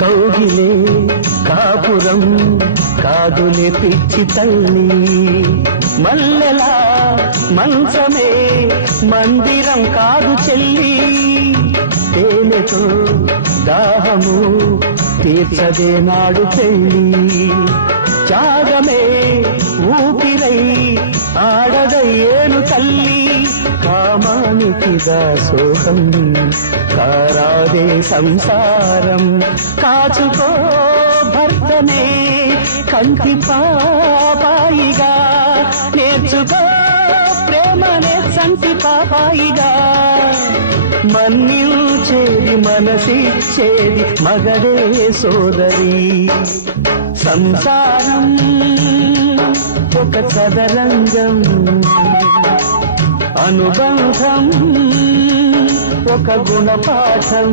కౌగిలే కాపురం కాదులే పిచ్చి తల్లి, మల్లెలా మంచమే మందిరం కాదు చెల్లి, తేనెతో దాహము తీర్చదే నాడు పెళ్ళి, త్యాగమే ఊపిరై ఆడదయ్యేను తల్లి, కామానికి దాసోహం కారాదే సంసారం, కాచుకో భర్తనే కంటి పాపాయిగా, నేర్చుకో ప్రేమనే సంటి పాపాయిగా, మన్నించేది మనసిచ్చేది మగడే సోదరి, సంసారం ఒక చదరంగం, అనుబంధం ఒక గుణపాఠం.